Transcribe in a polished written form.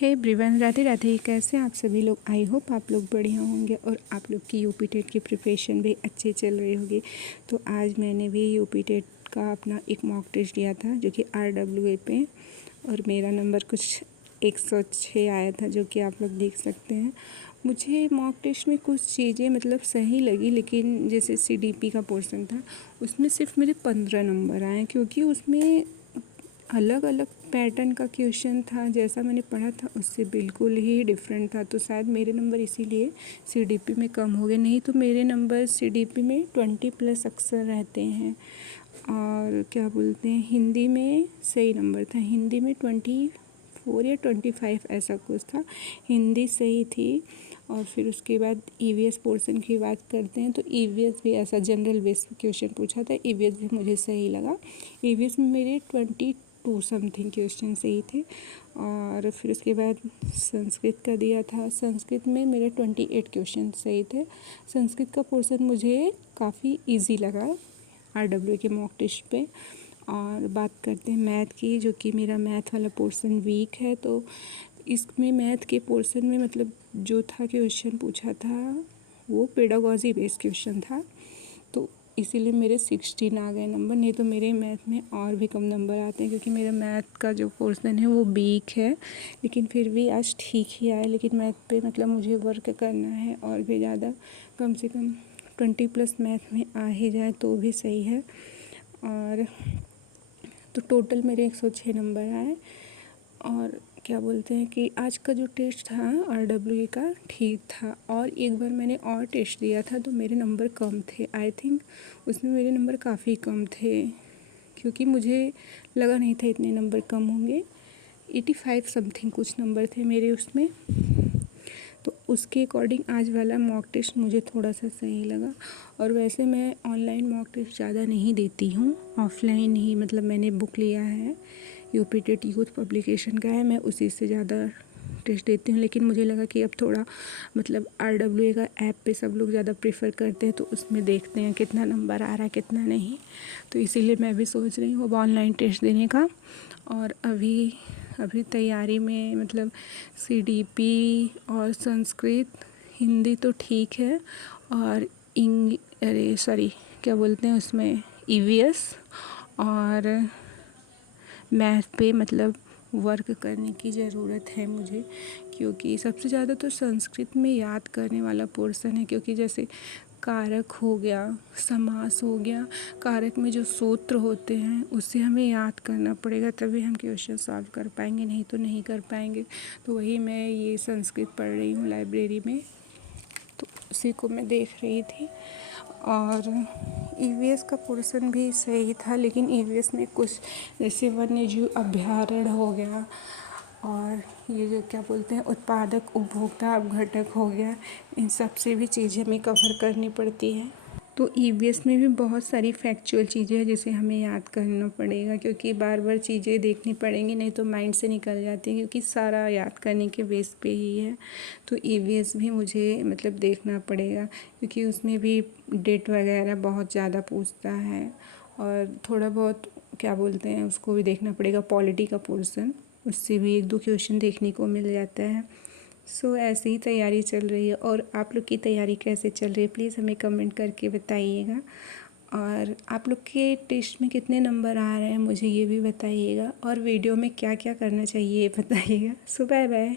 Hey everyone, Radhe Radhe. कैसे हैं आप सभी लोग? आई होप आप लोग बढ़िया होंगे और आप लोग की यूपी टेट की प्रिपरेशन भी अच्छी चल रही होगी। तो आज मैंने भी यूपी टेट का अपना एक मॉक टेस्ट दिया था जो कि RWA पे, और मेरा नंबर कुछ 106 आया था, जो कि आप लोग देख सकते हैं। मुझे मॉक टेस्ट में कुछ चीज़ें मतलब सही लगी, लेकिन जैसे CDP का पोर्शन था उसमें सिर्फ मेरे 15 नंबर आए, क्योंकि उसमें अलग अलग पैटर्न का क्वेश्चन था। जैसा मैंने पढ़ा था उससे बिल्कुल ही डिफरेंट था। तो शायद मेरे नंबर इसीलिए CDP में कम हो गए, नहीं तो मेरे नंबर CDP में 20+ अक्सर रहते हैं। और क्या बोलते हैं, हिंदी में सही नंबर था, हिंदी में 24 या 25 ऐसा कुछ था, हिंदी सही थी। और फिर उसके बाद EVS पोर्शन की बात करते हैं तो EVS भी ऐसा जनरल बेस क्वेश्चन पूछा था, EVS भी मुझे सही लगा। EVS में मेरे 22 समथिंग क्वेश्चन सही थे। और फिर उसके बाद संस्कृत का दिया था, संस्कृत में मेरे 28 क्वेश्चन सही थे। संस्कृत का पोर्शन मुझे काफ़ी इजी लगा RWA के मॉक टेस्ट पे। और बात करते हैं मैथ की, जो कि मेरा मैथ वाला पोर्शन वीक है। तो इसमें मैथ के पोर्शन में मतलब जो था क्वेश्चन पूछा था वो पेडागॉजी बेस्ड क्वेश्चन था, तो इसीलिए मेरे 16 आ गए नंबर। नहीं तो मेरे मैथ में और भी कम नंबर आते हैं, क्योंकि मेरा मैथ का जो पोर्शन है वो वीक है। लेकिन फिर भी आज ठीक ही आया। लेकिन मैथ पे मतलब मुझे वर्क करना है और भी ज़्यादा, कम से कम 20+ मैथ में आ ही जाए तो भी सही है। और तो टोटल मेरे 106 नंबर आए। और क्या बोलते हैं कि आज का जो टेस्ट था RWA का ठीक था। और एक बार मैंने और टेस्ट दिया था तो मेरे नंबर कम थे, आई थिंक उसमें मेरे नंबर काफ़ी कम थे, क्योंकि मुझे लगा नहीं था इतने नंबर कम होंगे। 85 समथिंग कुछ नंबर थे मेरे उसमें। तो उसके अकॉर्डिंग आज वाला मॉक टेस्ट मुझे थोड़ा सा सही लगा। और वैसे मैं ऑनलाइन मॉक टेस्ट ज़्यादा नहीं देती हूँ, ऑफलाइन ही मतलब मैंने बुक लिया है, यूपी टेट यूथ पब्लिकेशन का है, मैं उसी से ज़्यादा टेस्ट देती हूँ। लेकिन मुझे लगा कि अब थोड़ा मतलब RWA का ऐप पे सब लोग ज़्यादा प्रेफर करते हैं, तो उसमें देखते हैं कितना नंबर आ रहा है कितना नहीं। तो इसीलिए मैं भी सोच रही हूँ अब ऑनलाइन टेस्ट देने का। और अभी तैयारी में मतलब CDP और संस्कृत, हिंदी तो ठीक है, और क्या बोलते हैं उसमें EVS और मैथ पे मतलब वर्क करने की ज़रूरत है मुझे, क्योंकि सबसे ज़्यादा तो संस्कृत में याद करने वाला पोर्शन है। क्योंकि जैसे कारक हो गया, समास हो गया, कारक में जो सूत्र होते हैं उससे हमें याद करना पड़ेगा, तभी हम क्वेश्चन सॉल्व कर पाएंगे, नहीं तो नहीं कर पाएंगे। तो वही मैं ये संस्कृत पढ़ रही हूँ लाइब्रेरी में, तो उसी को मैं देख रही थी। और EVS का पोर्शन भी सही था, लेकिन EVS में कुछ जैसे वन्यजीव अभयारण्य हो गया, और ये जो क्या बोलते हैं उत्पादक उपभोक्ता अपघटक हो गया, इन सब से भी चीज़ें हमें कवर करनी पड़ती हैं। तो EVS में भी बहुत सारी फैक्चुअल चीज़ें हैं जिसे हमें याद करना पड़ेगा, क्योंकि बार बार चीज़ें देखनी पड़ेंगी, नहीं तो माइंड से निकल जाती है, क्योंकि सारा याद करने के बेस पे ही है। तो EVS भी मुझे मतलब देखना पड़ेगा, क्योंकि उसमें भी डेट वगैरह बहुत ज़्यादा पूछता है। और थोड़ा बहुत क्या बोलते हैं उसको भी देखना पड़ेगा, पॉलिटी का पोर्शन, उससे भी 1-2 क्वेश्चन देखने को मिल जाता है। सो ऐसे ही तैयारी चल रही है। और आप लोग की तैयारी कैसे चल रही है प्लीज़ हमें कमेंट करके बताइएगा। और आप लोग के टेस्ट में कितने नंबर आ रहे हैं मुझे ये भी बताइएगा, और वीडियो में क्या क्या करना चाहिए ये बताइएगा। सो बाय बाय।